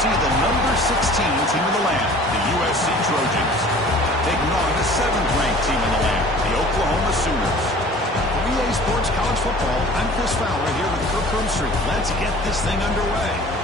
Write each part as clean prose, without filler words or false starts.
see the number 16 team in the land, the USC Trojans. Taking on the 7th-ranked team in the land, the Oklahoma Sooners. For EA Sports College Football, I'm Chris Fowler here with Kirk Herbstreit. Let's get this thing underway.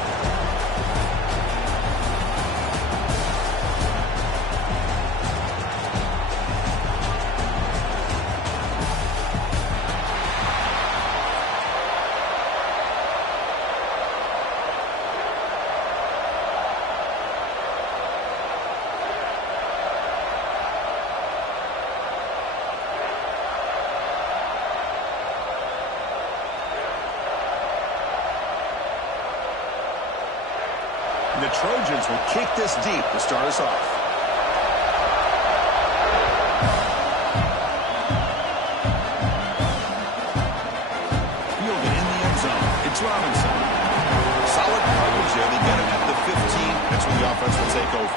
The Trojans will kick this deep to start us off. Fielded in the end zone. It's Robinson. Solid coverage there. They get him at the 15. That's when the offense will take over.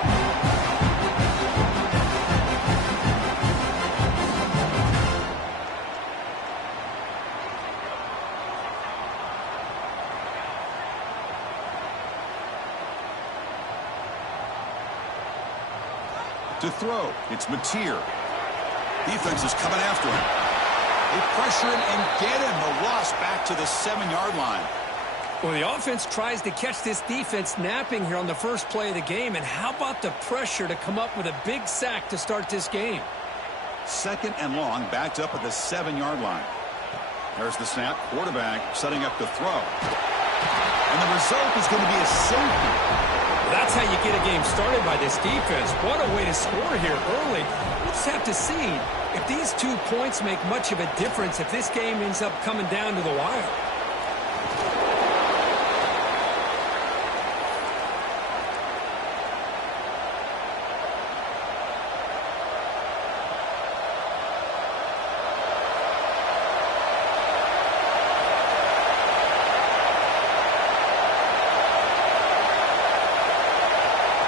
To throw, it's Mateer. Defense is coming after him. They pressure him and get him. The loss back to the 7-yard line. Well, the offense tries to catch this defense napping here on the first play of the game. And how about the pressure to come up with a big sack to start this game? 2nd and long, backed up at the 7-yard line. There's the snap. Quarterback setting up the throw. And the result is going to be a safety. That's how you get a game started by this defense. What a way to score here early. We'll just have to see if these 2 points make much of a difference if this game ends up coming down to the wire.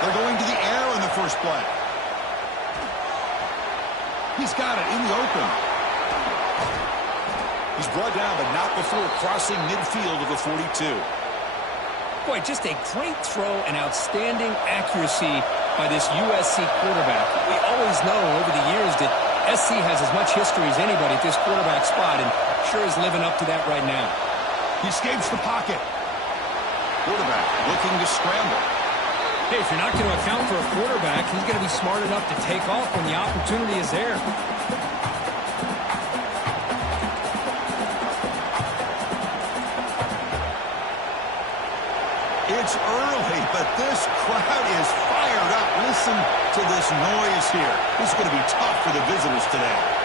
They're going to the air on the first play. He's got it in the open. He's brought down, but not before crossing midfield of the 42. Boy, just a great throw and outstanding accuracy by this USC quarterback. We always know over the years that SC has as much history as anybody at this quarterback spot, and sure is living up to that right now. He escapes the pocket. Quarterback looking to scramble. Hey, if you're not going to account for a quarterback, he's going to be smart enough to take off when the opportunity is there. It's early, but this crowd is fired up. Listen to this noise here. This is going to be tough for the visitors today.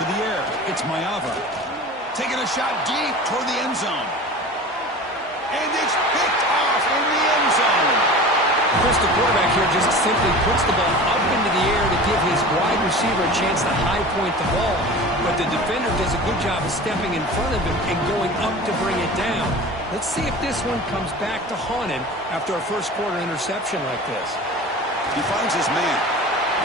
To the air, it's Mayava. Taking a shot deep toward the end zone. And it's picked off in the end zone. Chris, the quarterback here just simply puts the ball up into the air to give his wide receiver a chance to high point the ball. But the defender does a good job of stepping in front of him and going up to bring it down. Let's see if this one comes back to haunt him after a first quarter interception like this. He finds his man.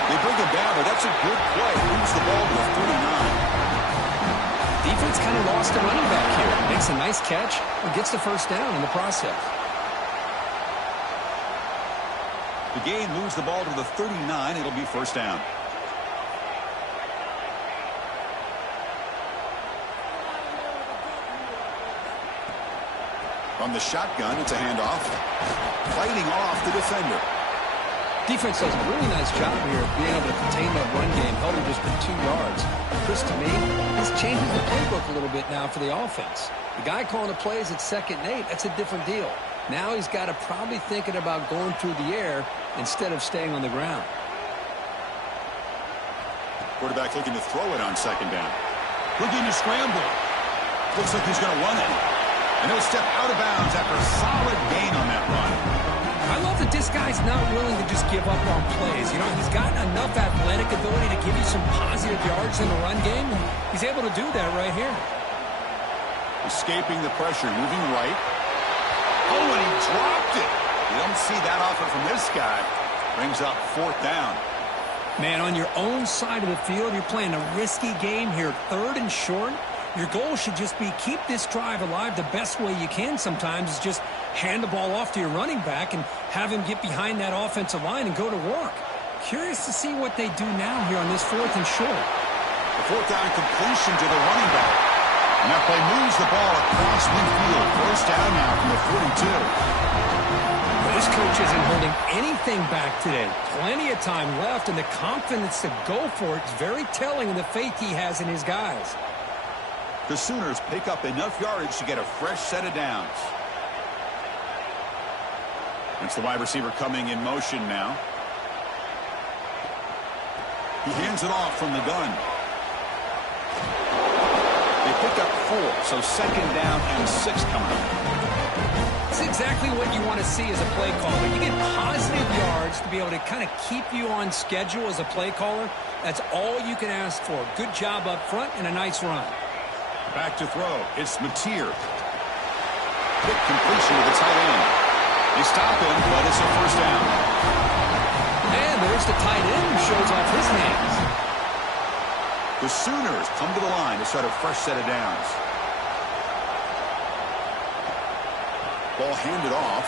They bring him down, but that's a good play. Moves the ball to the 39. Defense kind of lost a running back here. Makes a nice catch and gets the first down in the process. The gain moves the ball to the 39. It'll be first down. From the shotgun, it's a handoff. Fighting off the defender. Defense does a really nice job here of being able to contain that run game. Held him just for 2 yards. Chris, to me, this changes the playbook a little bit now for the offense. The guy calling the plays at 2nd and 8, that's a different deal. Now he's got to probably thinking about going through the air instead of staying on the ground. Quarterback looking to throw it on 2nd down. Looking to scramble. Looks like he's going to run it. And he'll step out of bounds after a solid gain on that run. I love that this guy's not willing to just give up on plays. You know, he's got enough athletic ability to give you some positive yards in the run game. And he's able to do that right here. Escaping the pressure, moving right. Oh, and he dropped it. You don't see that often from this guy. Brings up 4th down. Man, on your own side of the field, you're playing a risky game here. 3rd and short. Your goal should just be keep this drive alive the best way you can sometimes is just hand the ball off to your running back and have him get behind that offensive line and go to work. Curious to see what they do now here on this 4th and short. The 4th down completion to the running back. And that play moves the ball across midfield. 1st down now from the 42. This coach isn't holding anything back today. Plenty of time left, and the confidence to go for it is very telling of the faith he has in his guys. The Sooners pick up enough yardage to get a fresh set of downs. It's the wide receiver coming in motion now. He hands it off from the gun. They pick up 4, so 2nd down and 6 coming up. It's exactly what you want to see as a play caller. You get positive yards to be able to kind of keep you on schedule as a play caller. That's all you can ask for. Good job up front and a nice run. Back to throw. It's Mateer. Quick completion to the tight end. They stop him, but it's a 1st down. And there's the tight end who shows off his hands. The Sooners come to the line to start a fresh set of downs. Ball handed off.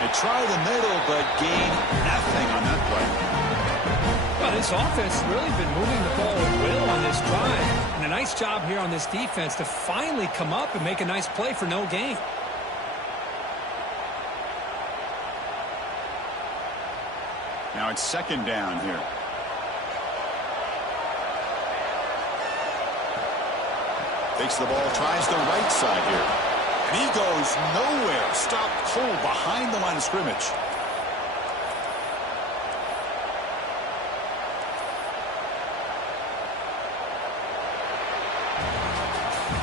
They try the middle, but gain nothing on that play. Well, this offense has really been moving the ball at will on this drive. And a nice job here on this defense to finally come up and make a nice play for no gain. Now it's 2nd down here. Takes the ball, tries the right side here. And he goes nowhere. Stopped cold behind the line of scrimmage.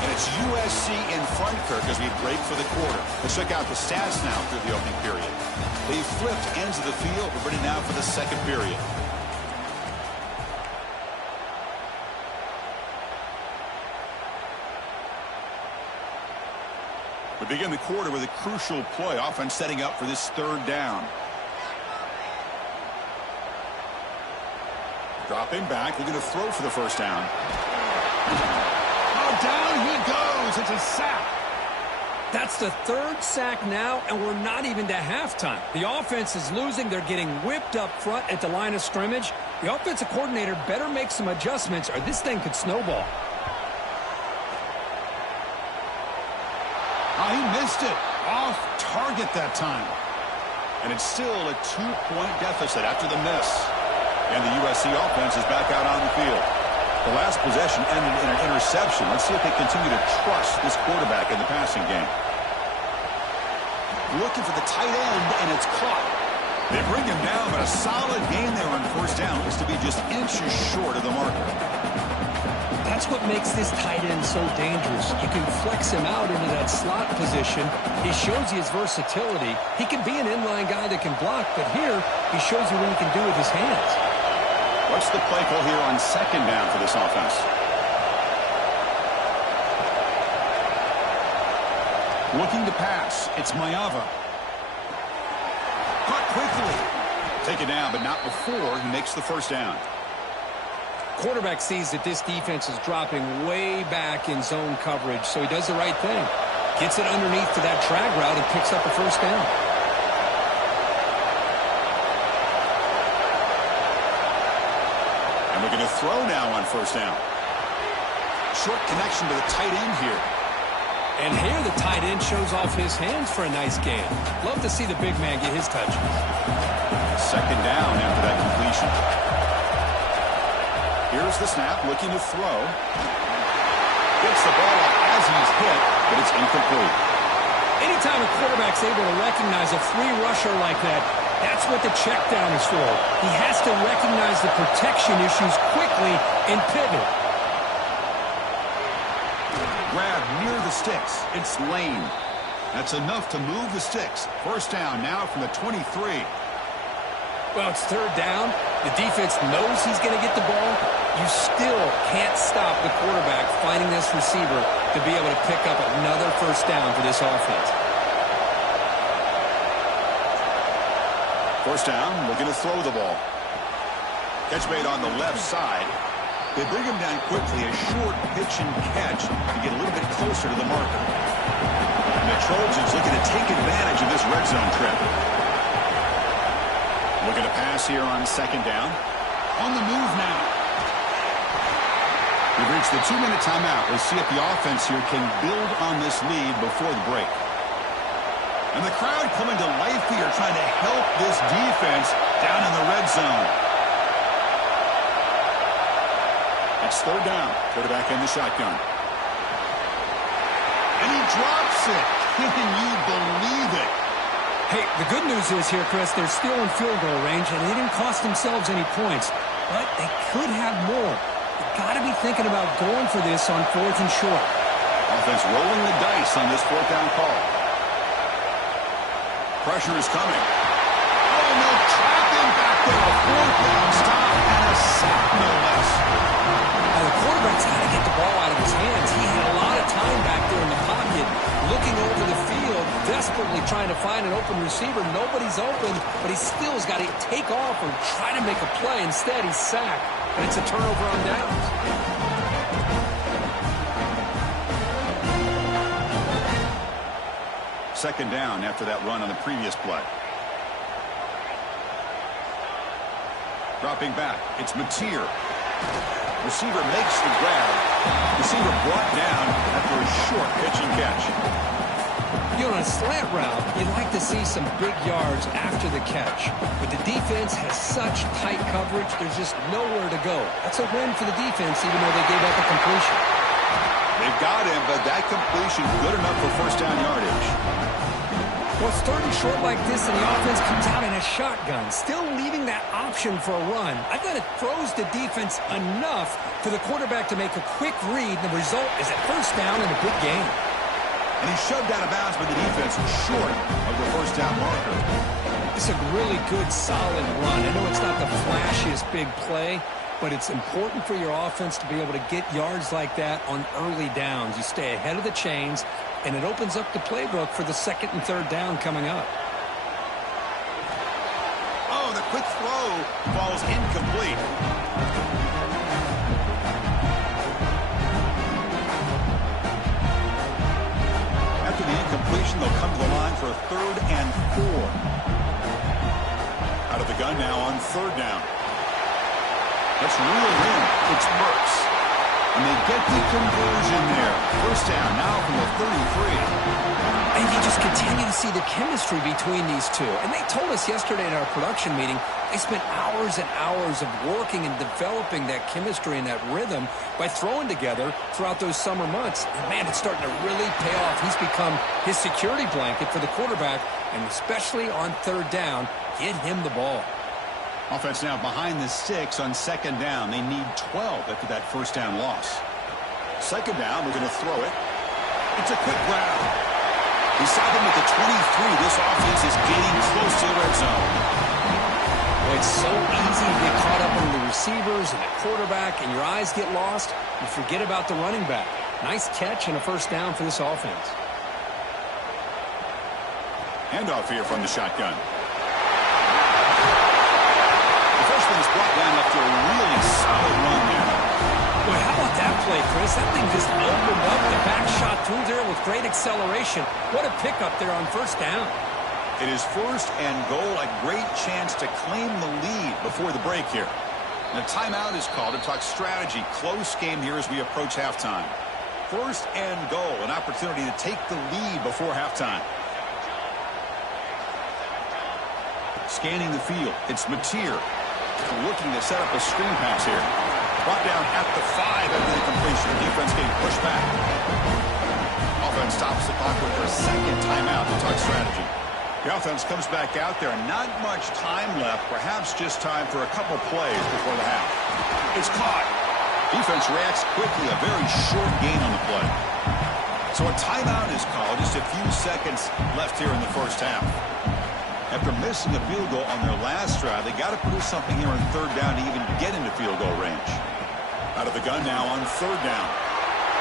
And it's USC in front, Kirk, as we break for the quarter. Let's check out the stats now through the opening period. They flipped ends of the field. We're ready now for the 2nd period. We begin the quarter with a crucial play. Offense setting up for this 3rd down. Dropping back, looking to throw for the 1st down. Oh, down he goes. It's a sack. That's the 3rd sack now, and we're not even to halftime. The offense is losing. They're getting whipped up front at the line of scrimmage. The offensive coordinator better make some adjustments, or this thing could snowball. Oh, he missed it. Off target that time. And it's still a 2-point deficit after the miss. And the USC offense is back out on the field. The last possession ended in an interception. Let's see if they continue to trust this quarterback in the passing game. Looking for the tight end, and it's caught. They bring him down, but a solid gain there on 1st down. Looks to be just inches short of the marker. That's what makes this tight end so dangerous. You can flex him out into that slot position. He shows you his versatility. He can be an inline guy that can block, but here he shows you what he can do with his hands. What's the play call here on 2nd down for this offense? Looking to pass. It's Mayava. Caught quickly. Take it down, but not before he makes the 1st down. Quarterback sees that this defense is dropping way back in zone coverage, so he does the right thing. Gets it underneath to that drag route and picks up a 1st down. And we're going to throw now on 1st down. Short connection to the tight end here. And here the tight end shows off his hands for a nice gain. Love to see the big man get his touches. 2nd down after that completion. Here's the snap, looking to throw. Gets the ball as he's hit, but it's incomplete. Anytime a quarterback's able to recognize a free rusher like that, that's what the check down is for. He has to recognize the protection issues quickly and pivot. Grab near the sticks. It's Lane. That's enough to move the sticks. 1st down now from the 23. Well, it's 3rd down. The defense knows he's going to get the ball. You still can't stop the quarterback finding this receiver to be able to pick up another 1st down for this offense. First down, looking to throw the ball. Catch made on the left side. They bring him down quickly, a short pitch and catch to get a little bit closer to the marker. And the Trojans looking to take advantage of this red zone trip. Looking to pass here on second down. On the move now. We've reached the 2-minute timeout. We'll see if the offense here can build on this lead before the break. And the crowd coming to life here, trying to help this defense down in the red zone. It's third down. Quarterback in the shotgun. And he drops it. Can you believe it? Hey, the good news is here, Chris, they're still in field goal range, and they didn't cost themselves any points. But they could have more. You've got to be thinking about going for this on 4th and short. Offense rolling the dice on this 4th down call. Pressure is coming. Oh, no, trapping back there. A 4th down stop and a sack, no less. Now, the quarterback's got to get the ball out of his hands. He had a lot of time back there in the pocket, looking over the field, desperately trying to find an open receiver. Nobody's open, but he still has got to take off or try to make a play. Instead, he's sacked, and it's a turnover on downs. Second down after that run on the previous play. Dropping back, it's Mateer. Receiver makes the grab. Receiver brought down after a short pitch and catch. You know, on a slant route, you'd like to see some big yards after the catch. But the defense has such tight coverage, there's just nowhere to go. That's a win for the defense, even though they gave up a completion. They've got him, but that completion good enough for first down yardage. Well, it's third and short like this, and the offense comes out in a shotgun, still leaving that option for a run. I thought it throws the defense enough for the quarterback to make a quick read. The result is a first down and a big gain. And he's shoved out of bounds by the defense short of the first down marker. It's a really good, solid run. I know it's not the flashiest big play, but it's important for your offense to be able to get yards like that on early downs. You stay ahead of the chains, and it opens up the playbook for the second and third down coming up. Oh, the quick throw falls incomplete. After the incompletion, they'll come to the line for a 3rd and 4. Out of the gun now on 3rd down. Let's reel in. It's Burks. And they get the conversion there. First down now from the 33. And you just continue to see the chemistry between these two. And they told us yesterday in our production meeting, they spent hours and hours of working and developing that chemistry and that rhythm by throwing together throughout those summer months. And, man, it's starting to really pay off. He's become his security blanket for the quarterback, and especially on 3rd down, get him the ball. Offense now behind the 6 on 2nd down. They need 12 after that first down loss. Second down, we're going to throw it. It's a quick grab. Beside him at the 23, this offense is getting close to the red zone. Well, it's so easy to get caught up in the receivers and the quarterback, and your eyes get lost. You forget about the running back. Nice catch and a first down for this offense. Handoff here from the shotgun. Is brought down after a really solid run there. Boy, how about that play, Chris? That thing just opened up. The back shot through there with great acceleration. What a pickup there on first down. It is 1st and goal, a great chance to claim the lead before the break here. And a timeout is called to talk strategy. Close game here as we approach halftime. 1st and goal, an opportunity to take the lead before halftime. Scanning the field, it's Mateer. Looking to set up a screen pass here. Brought down at the 5 after the completion. Defense getting pushed back. Offense stops the clock with their 2nd timeout to talk strategy. The offense comes back out there. Not much time left. Perhaps just time for a couple plays before the half. It's caught. Defense reacts quickly. A very short gain on the play. So a timeout is called. Just a few seconds left here in the first half. After missing a field goal on their last drive, they got to produce something here on 3rd down to even get into field goal range. Out of the gun now on 3rd down.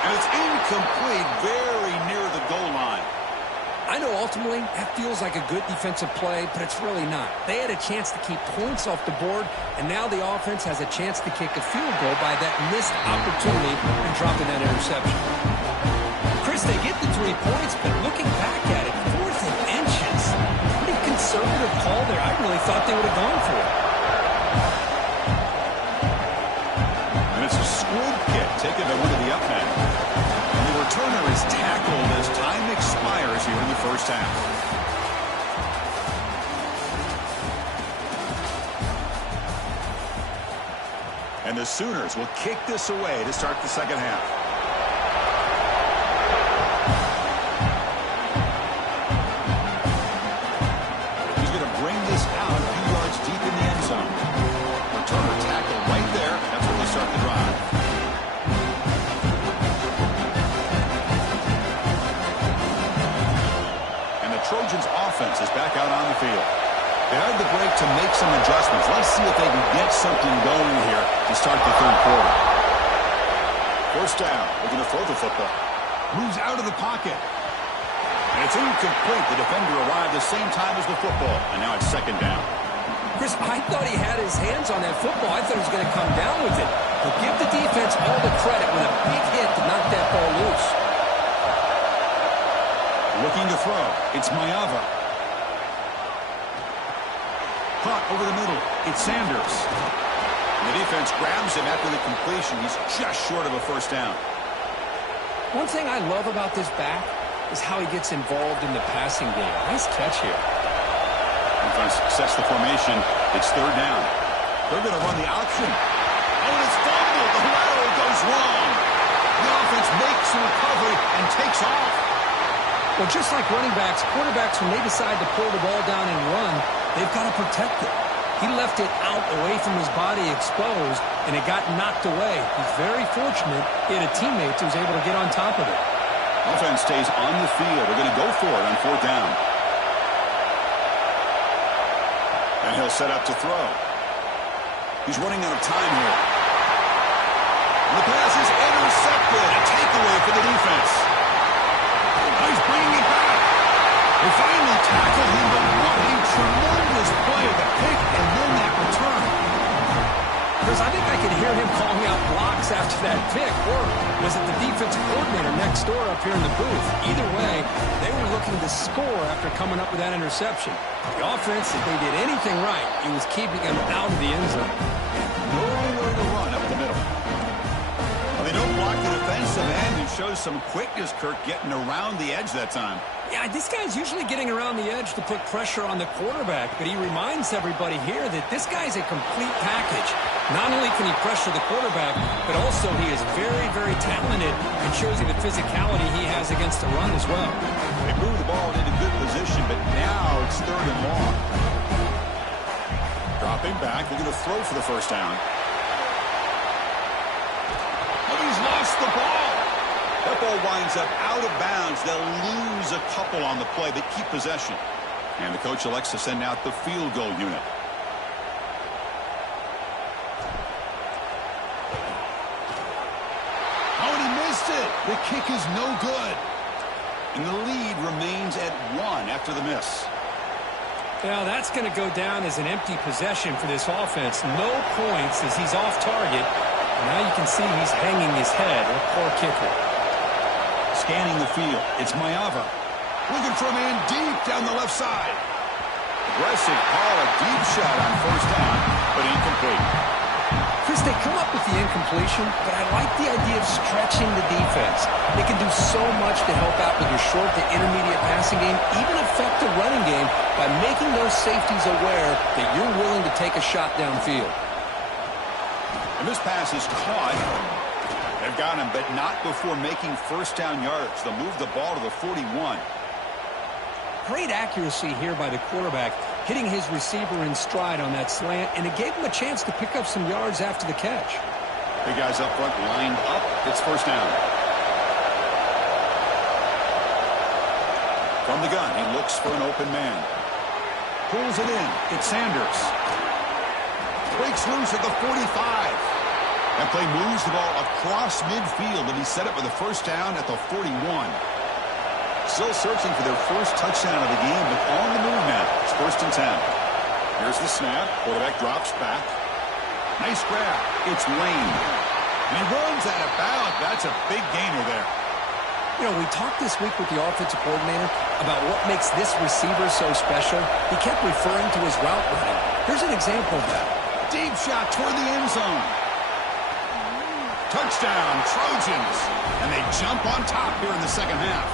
And it's incomplete, very near the goal line. I know ultimately that feels like a good defensive play, but it's really not. They had a chance to keep points off the board, and now the offense has a chance to kick a field goal by that missed opportunity and dropping that interception. Chris, they get the 3 points, but looking back at it, 4th and inches. Pretty conservative call there. I really thought they would have gone for it. And it's a squib kick taken over to the up end. And the returner is tackled as time expires here in the first half. And the Sooners will kick this away to start the second half. He's going to bring this out a few yards deep in the end zone. Returner tackled right there. That's where they start the drive. And the Trojans offense is back out on the field. They had the break to make some adjustments. Let's see if they can get something going here to start the third quarter. First down. They're going to throw the football. Moves out of the pocket. And it's incomplete. The defender arrived the same time as the football. And now it's second down. Chris, I thought he had his hands on that football. I thought he was going to come down with it. But give the defense all the credit with a big hit to knock that ball loose. Looking to throw. It's Mayava. Caught over the middle. It's Sanders. And the defense grabs him after the completion. He's just short of a first down. One thing I love about this back is how he gets involved in the passing game. Nice catch here. And trying to success the formation. It's third down. They're going to run the option. Oh, and it's fumbled. The lateral goes wrong. The offense makes a recovery and takes off. Well, just like running backs, quarterbacks, when they decide to pull the ball down and run, they've got to protect it. He left it out away from his body exposed, and it got knocked away. He's very fortunate he had a teammate who was able to get on top of it. Offense stays on the field. They're going to go for it on fourth down. And he'll set up to throw. He's running out of time here. And the pass is intercepted. A takeaway for the defense. He's bringing it back. They finally tackled him, but what a tremendous play. The pick and then that return. Chris, I think I could hear him calling out blocks after that pick, or was it the defensive coordinator next door up here in the booth? Either way, they were looking to score after coming up with that interception. The offense, if they did anything right, it was keeping them out of the end zone. Nowhere to run up the middle. Well, they don't block the defensive end, who shows some quickness, Kirk, getting around the edge that time. Yeah, this guy's usually getting around the edge to put pressure on the quarterback, but he reminds everybody here that this guy's a complete package. Not only can he pressure the quarterback, but also he is very, very talented and shows you the physicality he has against the run as well. They move the ball into good position, but now it's third and long. Dropping back, they're going to throw for the first down. Oh, he's lost the ball. That ball winds up out of bounds. They'll lose a couple on the play, but keep possession. And the coach elects to send out the field goal unit. Oh, and he missed it. The kick is no good. And the lead remains at 1 after the miss. Well, that's going to go down as an empty possession for this offense. No points as he's off target. And now you can see he's hanging his head. A poor kicker. Scanning the field. It's Mayava. Looking for a man deep down the left side. Aggressive call, a deep shot on first down, but incomplete. Chris, they come up with the incompletion, but I like the idea of stretching the defense. They can do so much to help out with your short to intermediate passing game, even affect the running game by making those safeties aware that you're willing to take a shot downfield. And this pass is caught. They've got him, but not before making first down yards. They'll move the ball to the 41. Great accuracy here by the quarterback, hitting his receiver in stride on that slant, and it gave him a chance to pick up some yards after the catch. Big guys up front lined up. It's first down. From the gun, he looks for an open man. Pulls it in. It's Sanders. Breaks loose at the 45. That play moves the ball across midfield, and he set it with a first down at the 41. Still searching for their first touchdown of the game, but on the move now. It's 1st and 10. Here's the snap. Quarterback drops back. Nice grab. It's Lane. And he runs out of bounds. That's a big gainer there. You know, we talked this week with the offensive coordinator about what makes this receiver so special. He kept referring to his route running. Here's an example of that. Deep shot toward the end zone. Touchdown, Trojans. And they jump on top here in the second half.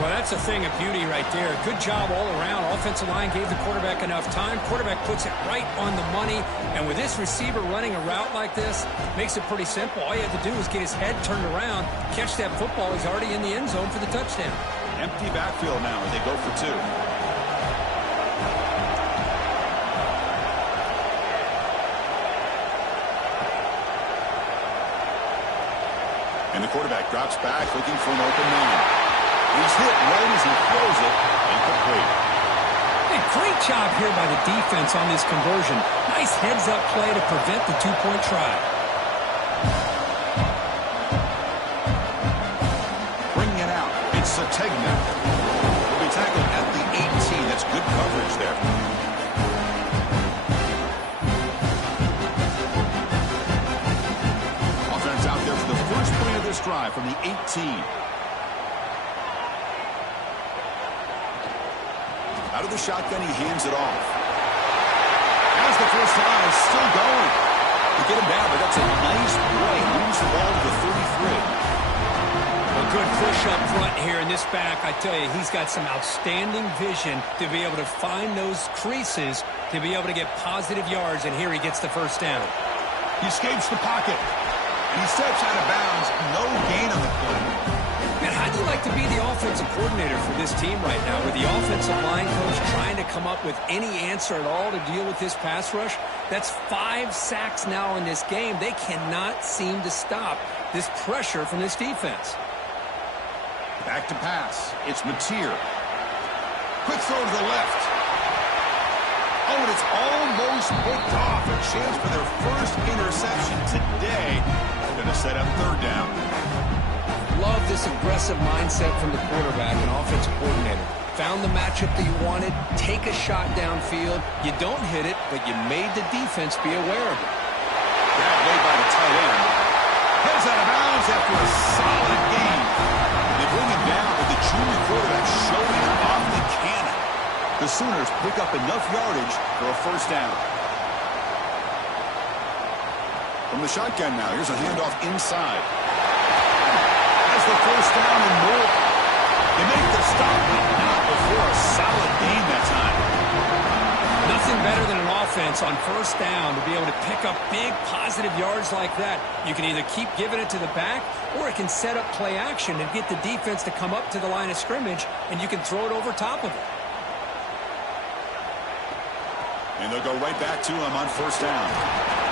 Well, that's a thing of beauty right there. Good job all around. Offensive line gave the quarterback enough time. Quarterback puts it right on the money. And with this receiver running a route like this, makes it pretty simple. All you have to do is get his head turned around, catch that football. He's already in the end zone for the touchdown. Empty backfield now as they go for 2. And the quarterback drops back looking for an open man. He's hit right as he throws it. Incomplete. Hey, great job here by the defense on this conversion. Nice heads-up play to prevent the 2-point try. Bringing it out. It's Sategna. Will be tackled at the 18. That's good coverage there. Offense out there for the first play of this drive from the 18. Out of the shotgun, he hands it off. As the first down is still going. To get him down, but that's a nice play. Moves the ball to the 33. A good push up front here in this back. I tell you, he's got some outstanding vision to be able to find those creases, to be able to get positive yards, and here he gets the first down. He escapes the pocket, and he steps out of bounds. No gain on the play. And how do you like to be the offensive coordinator for this team right now, with the offensive line coach trying to come up with any answer at all to deal with this pass rush? That's 5 sacks now in this game. They cannot seem to stop this pressure from this defense. Back to pass. It's Mateer. Quick throw to the left. Oh, and it's almost picked off. A chance for their first interception today. Going to set up 3rd down. Love this aggressive mindset from the quarterback and offensive coordinator. Found the matchup that you wanted, take a shot downfield. You don't hit it, but you made the defense be aware of it. Grab made by the tight end. Heads out of bounds after a solid game. They bring him down with the junior quarterback showing off the cannon. The Sooners pick up enough yardage for a first down. From the shotgun now, here's a handoff inside. The first down and more. They make the stop, but not before a solid gain that time. Nothing better than an offense on first down to be able to pick up big positive yards like that. You can either keep giving it to the back, or it can set up play action and get the defense to come up to the line of scrimmage, and you can throw it over top of it. And they'll go right back to him on first down.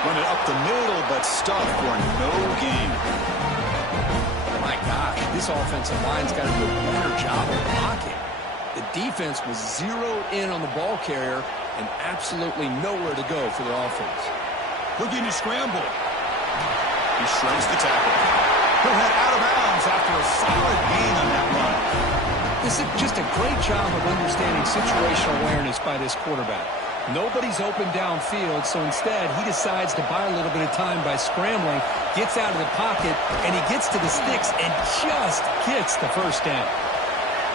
Run it up the middle, but stuffed for no gain. My gosh, this offensive line's got to do a better job of blocking. The defense was zeroed in on the ball carrier and absolutely nowhere to go for the offense. Looking to scramble. He shreds the tackle. He'll head out of bounds after a solid gain on that run. This is just a great job of understanding situational awareness by this quarterback. Nobody's open downfield, so instead he decides to buy a little bit of time by scrambling, gets out of the pocket, and he gets to the sticks and just gets the first down.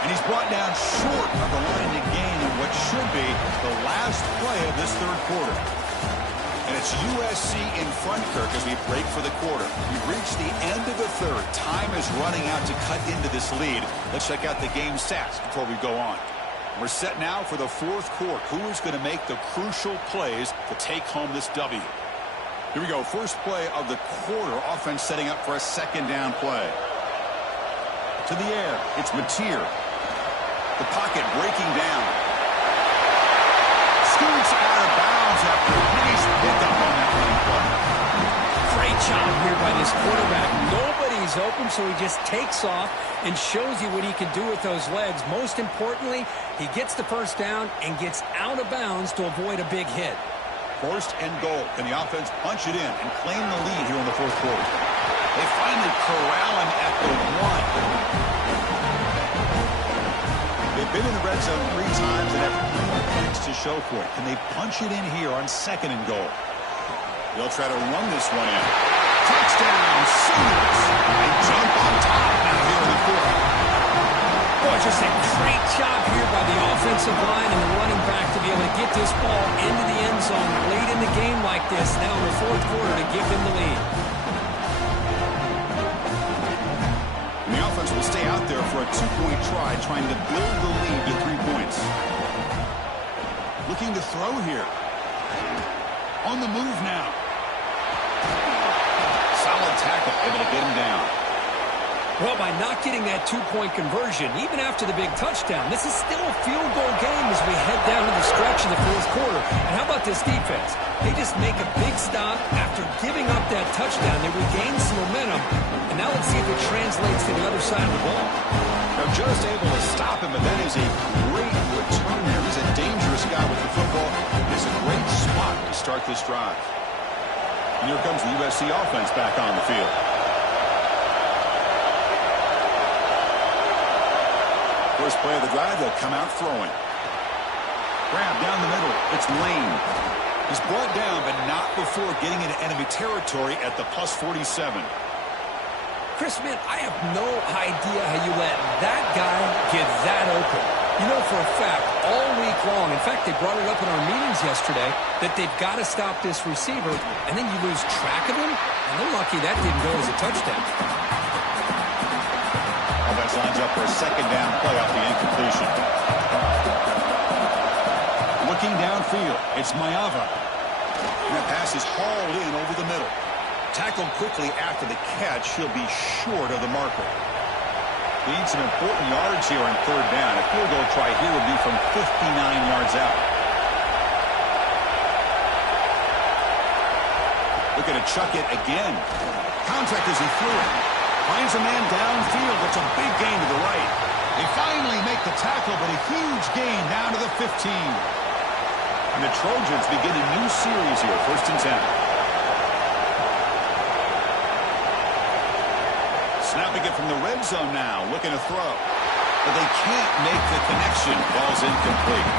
And he's brought down short of the line to gain in what should be the last play of this 3rd quarter. And it's USC in front, Kirk, as we break for the quarter. We've reached the end of the 3rd. Time is running out to cut into this lead. Let's check out the game stats before we go on. We're set now for the 4th quarter. Who is going to make the crucial plays to take home this W? Here we go. First play of the quarter. Offense setting up for a 2nd down play. To the air. It's Mateer. The pocket breaking down. Scoots out of bounds after a nice pickup on that running play. Great job here by this quarterback. Nobody's open, so he just takes off and shows you what he can do with those legs. Most importantly, he gets the first down and gets out of bounds to avoid a big hit. 1st and goal. Can the offense punch it in and claim the lead here in the 4th quarter? They finally corral him at the 1. They've been in the red zone 3 times and have 3 points to show for it. Can they punch it in here on 2nd and goal? They'll try to run this one in. Touchdown, Sooners. They jump on top now here in the 4th. Boy, just a great job here by the offensive line and the running back to be able to get this ball into the end zone late in the game like this, now in the 4th quarter, to give them the lead. And the offense will stay out there for a 2-point try, trying to build the lead to 3 points. Looking to throw here. On the move now. Solid tackle, able to get him down. Well, by not getting that 2-point conversion, even after the big touchdown, this is still a field goal game as we head down to the stretch of the 4th quarter. And how about this defense? They just make a big stop after giving up that touchdown. They regain some momentum. And now let's see if it translates to the other side of the ball. They're just able to stop him, but that is a great return there. He's a dangerous guy with the football. It's a great spot to start this drive. And here comes the USC offense back on the field. First play of the drive, they'll come out throwing. Grab down the middle. It's Lane. He's brought down, but not before getting into enemy territory at the +47. Chris, man, I have no idea how you let that guy get that open. You know for a fact, all week long, in fact, they brought it up in our meetings yesterday, that they've got to stop this receiver, and then you lose track of him, and they're lucky that didn't go as a touchdown. Offense lines up for a 2nd down play off the incompletion. Looking downfield, it's Maiava. And that pass is hauled in over the middle. Tackled quickly after the catch, he'll be short of the marker. Needs some important yards here on 3rd down. A field goal try here would be from 59 yards out. Looking to chuck it again. Contact as he threw it. Finds a man downfield. It's a big gain to the right. They finally make the tackle, but a huge gain down to the 15. And the Trojans begin a new series here, 1st and 10. Snapping it from the red zone now, looking to throw. But they can't make the connection. Ball's incomplete.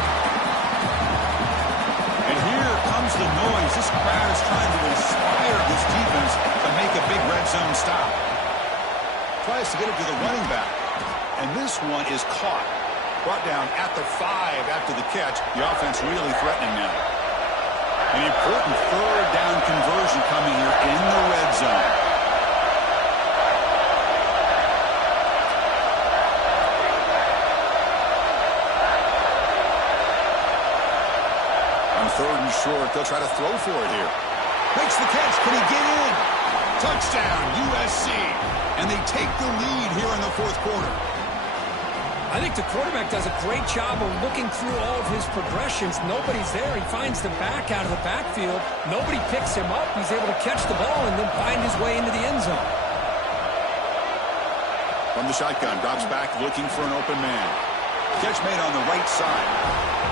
And here comes the noise. This crowd is trying to inspire this defense to make a big red zone stop. Tries to get it to the running back. And this one is caught. Brought down at the 5 after the catch. The offense really threatening now. An important 3rd down conversion coming here in the red zone. On 3rd and short, they'll try to throw for it here. Makes the catch. Can he get in? Touchdown, USC. And they take the lead here in the 4th quarter. I think the quarterback does a great job of looking through all of his progressions. Nobody's there. He finds the back out of the backfield. Nobody picks him up. He's able to catch the ball and then find his way into the end zone. From the shotgun, drops back looking for an open man. Catch made on the right side.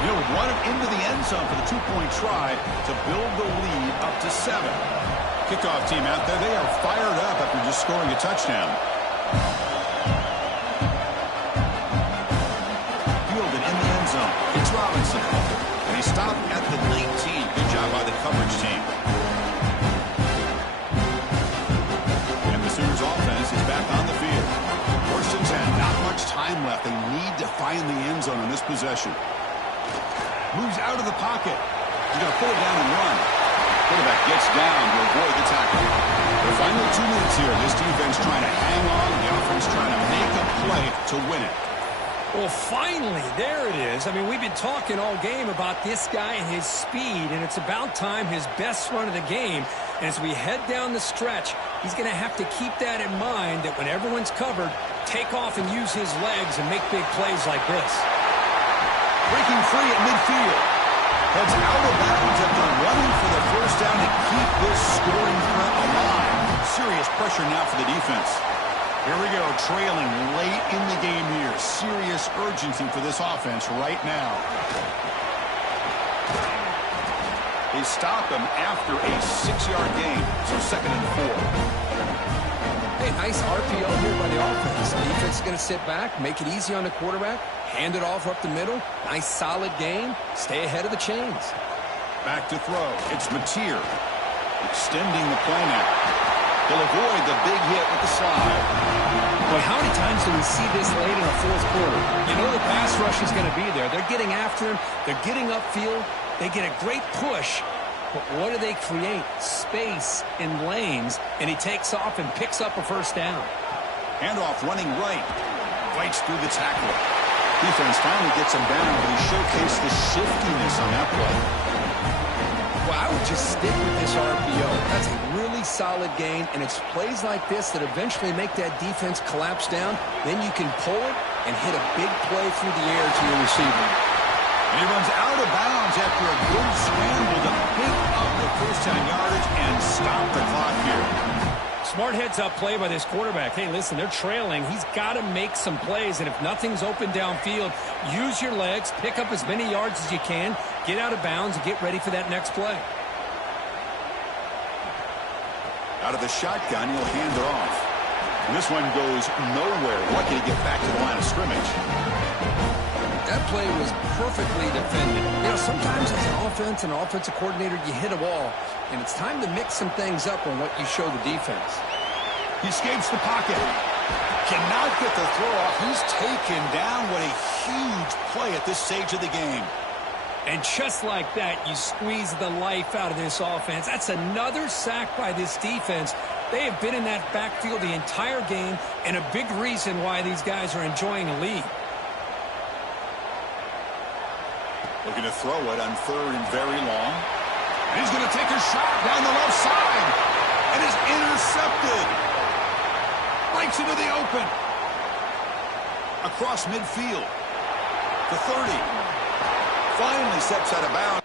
He'll run it into the end zone for the 2-point try to build the lead up to 7. Kickoff team out there. They are fired up after just scoring a touchdown. Fielded in the end zone. It's Robinson. And he stopped at the 19. Good job by the coverage team. And the Sooners offense is back on the field. 1st and 10. Not much time left. They need to find the end zone on this possession. Moves out of the pocket. He's going to pull it down and run. Quarterback gets down to avoid the tackle. The final 2 minutes here. This defense trying to hang on. The offense trying to make a play to win it. Well, finally, there it is. I mean, we've been talking all game about this guy and his speed, and it's about time his best run of the game. And as we head down the stretch, he's going to have to keep that in mind, that when everyone's covered, take off and use his legs and make big plays like this. Breaking free at midfield. Heads out of bounds after running for the 1st down to keep this scoring threat alive. Serious pressure now for the defense. Here we go, trailing late in the game here. Serious urgency for this offense right now. They stop him after a 6-yard gain, so 2nd and 4. Hey, nice RPO here by the offense. Defense is going to sit back, make it easy on the quarterback, hand it off up the middle. Nice, solid game. Stay ahead of the chains. Back to throw. It's Mateer. Extending the play now. He'll avoid the big hit with the slide. Boy, how many times do we see this late in the fourth quarter? You know the pass rush is going to be there. They're getting after him. They're getting upfield. They get a great push. But what do they create? Space in lanes. And he takes off and picks up a first down. Handoff running right. Fights through the tackler. Defense finally gets him down, but he showcased the shiftiness on that play. Well, I would just stick with this RPO. That's a really solid gain, and it's plays like this that eventually make that defense collapse down. Then you can pull it and hit a big play through the air to your receiver. And he runs out of bounds after a good scramble to pick up the first down yardage and stop the clock here. Smart heads-up play by this quarterback. Hey, listen, they're trailing. He's got to make some plays, and if nothing's open downfield, use your legs, pick up as many yards as you can, get out of bounds, and get ready for that next play. Out of the shotgun, he'll hand it off. And this one goes nowhere. Lucky to get back to the line of scrimmage. That play was perfectly defended. You know, sometimes as an offense and offensive coordinator, you hit a wall, and it's time to mix some things up on what you show the defense. He escapes the pocket. Cannot get the throw off. He's taken down. What a huge play at this stage of the game. And just like that, you squeeze the life out of this offense. That's another sack by this defense. They have been in that backfield the entire game, and a big reason why these guys are enjoying a lead. Looking to throw it on third and very long. And he's going to take a shot down the left side. And is intercepted. Breaks into the open. Across midfield. The 30. Finally steps out of bounds.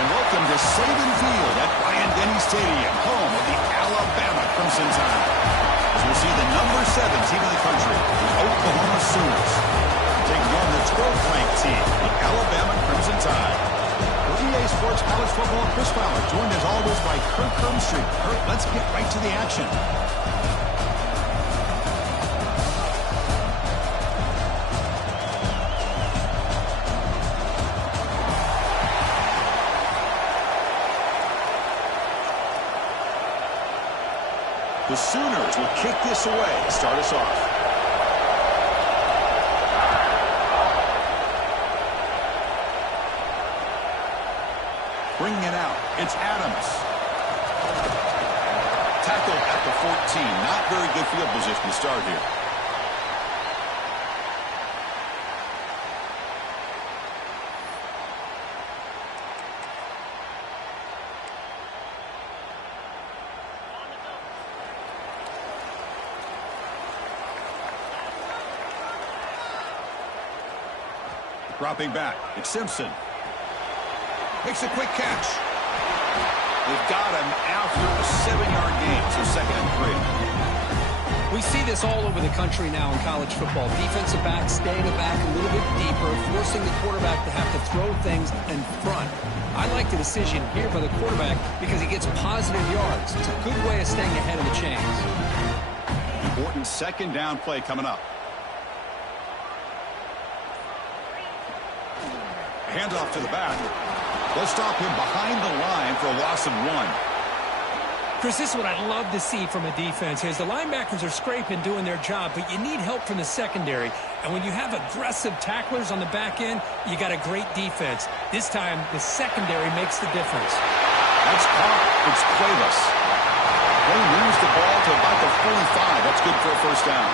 Welcome to Saban Field at Bryant-Denny Stadium, home of the Alabama Crimson Tide. As we'll see the number 7 team in the country, the Oklahoma Sooners, taking on the 12th-ranked team, the Alabama Crimson Tide. For EA Sports College Football, Chris Fowler, joined as always by Kirk Crumstreet. Kirk, let's get right to the action. The Sooners will kick this away, start us off. Bringing it out, it's Adams. Tackled at the 14. Not very good field position to start here. Dropping back, it's Simpson. Makes a quick catch. They've got him after a 7-yard gain, so 2nd and 3. We see this all over the country now in college football. Defensive backs staying back a little bit deeper, forcing the quarterback to have to throw things in front. I like the decision here by the quarterback because he gets positive yards. It's a good way of staying ahead of the chains. Important 2nd down play coming up. Handoff to the back. They'll stop him behind the line for a loss of 1. Chris, this is what I love to see from a defense is the linebackers are scraping, doing their job, but you need help from the secondary. And when you have aggressive tacklers on the back end, you got a great defense. This time, the secondary makes the difference. That's caught. It's Cuevas. They moves the ball to about the 45. That's good for a first down.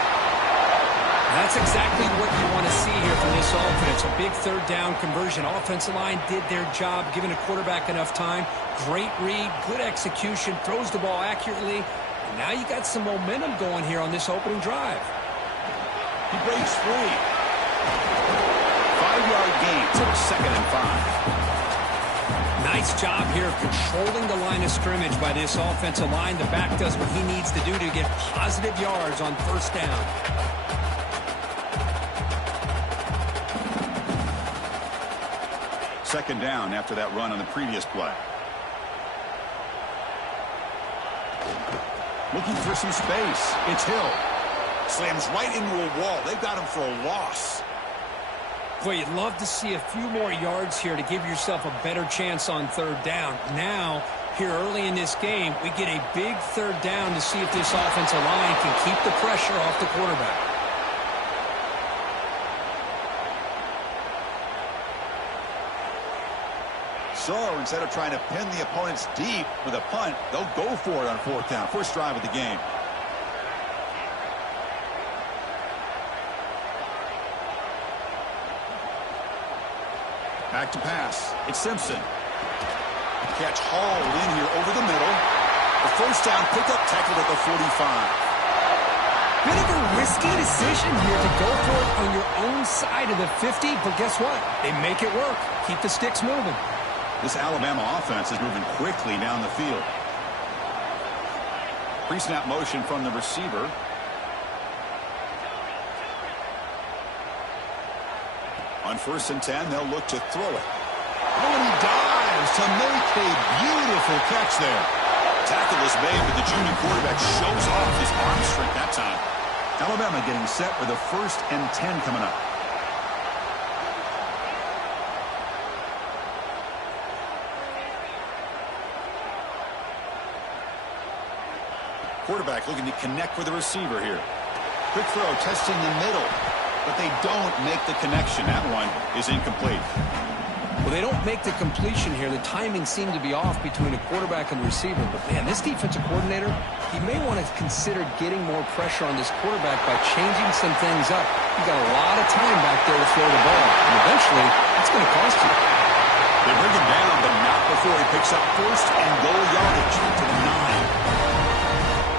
That's exactly what you want to see here from this offense. A big third down conversion. Offensive line did their job, giving a quarterback enough time. Great read, good execution, throws the ball accurately. And now you got some momentum going here on this opening drive. He breaks free. 5-yard gain, so it's 2nd and 5. Nice job here controlling the line of scrimmage by this offensive line. The back does what he needs to do to get positive yards on first down. Second down after that run on the previous play. Looking for some space. It's Hill. Slams right into a wall. They've got him for a loss. Boy, you'd love to see a few more yards here to give yourself a better chance on third down. Now, here early in this game, we get a big third down to see if this offensive line can keep the pressure off the quarterback. So instead of trying to pin the opponents deep with a punt, they'll go for it on fourth down. First drive of the game. Back to pass. It's Simpson. Catch hauled in here over the middle. The first down picked up, tackled at the 45. Bit of a risky decision here to go for it on your own side of the 50, but guess what? They make it work. Keep the sticks moving. This Alabama offense is moving quickly down the field. Pre-snap motion from the receiver. On 1st and 10, they'll look to throw it. Oh, and he dives to make a beautiful catch there. Tackle is made, but the junior quarterback shows off his arm strength that time. Alabama getting set with a 1st and 10 coming up. Quarterback looking to connect with the receiver here. Quick throw, testing the middle. But they don't make the connection. That one is incomplete. Well, they don't make the completion here. The timing seemed to be off between a quarterback and the receiver. But, man, this defensive coordinator, he may want to consider getting more pressure on this quarterback by changing some things up. You've got a lot of time back there to throw the ball. And eventually, that's going to cost you. They bring him down, but not before he picks up 1st and goal yardage to the 9.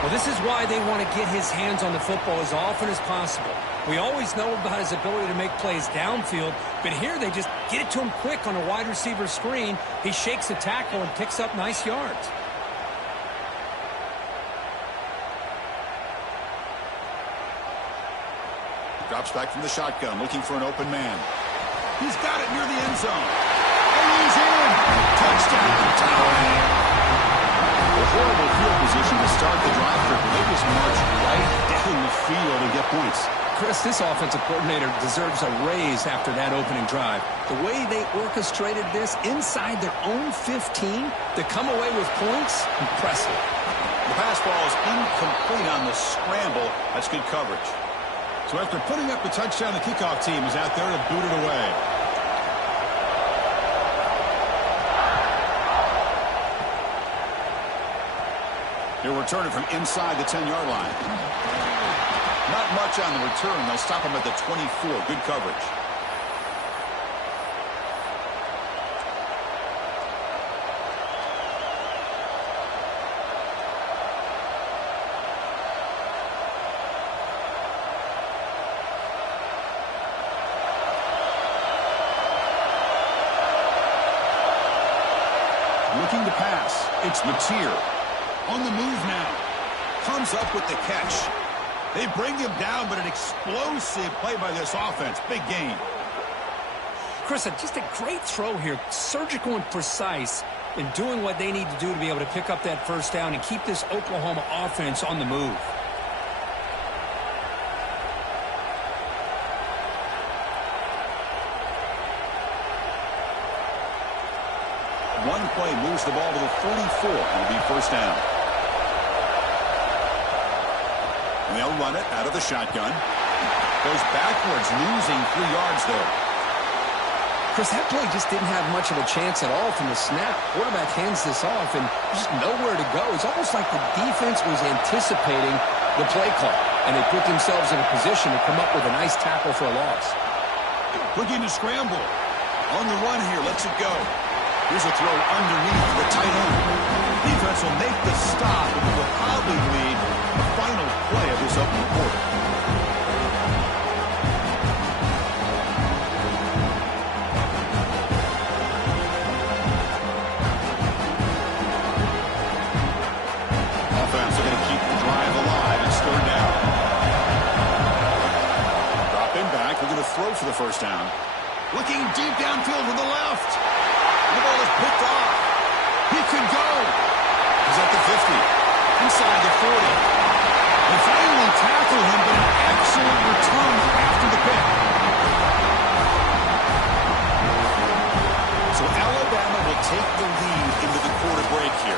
Well, this is why they want to get his hands on the football as often as possible. We always know about his ability to make plays downfield, but here they just get it to him quick on a wide receiver screen. He shakes the tackle and picks up nice yards. Drops back from the shotgun, looking for an open man. He's got it near the end zone. And he's in! Touchdown, tie! A horrible field position to start the drive, but they just march right down the field and get points. Chris, this offensive coordinator deserves a raise after that opening drive. The way they orchestrated this inside their own 15 to come away with points, impressive. The pass ball is incomplete on the scramble. That's good coverage. So after putting up the touchdown, the kickoff team is out there to boot it away. They'll return it from inside the 10-yard line. Not much on the return. They'll stop him at the 24. Good coverage. Looking to pass. It's Mateer. On the move now. Comes up with the catch. They bring him down, but an explosive play by this offense. Big gain. Chris, just a great throw here. Surgical and precise in doing what they need to do to be able to pick up that first down and keep this Oklahoma offense on the move. One play moves the ball to the 44. It'll be first down. they'll run it out of the shotgun. Goes backwards, losing 3 yards there. Chris, that play just didn't have much of a chance at all from the snap. Quarterback hands this off, and just nowhere to go. It's almost like the defense was anticipating the play call, and they put themselves in a position to come up with a nice tackle for a loss. Looking to scramble. On the run here, lets it go. Here's a throw underneath the tight end. Defense will make the stop, and will probably lead the final play of this opening quarter. Offense are going to keep the drive alive. It's 3rd down. Dropping back, they're going to throw for the first down. Looking deep downfield to the left. The ball is picked off. He could go. He's at the 50. Inside the 40. They finally tackle him, but an excellent return after the pick. So Alabama will take the lead into the quarter break here.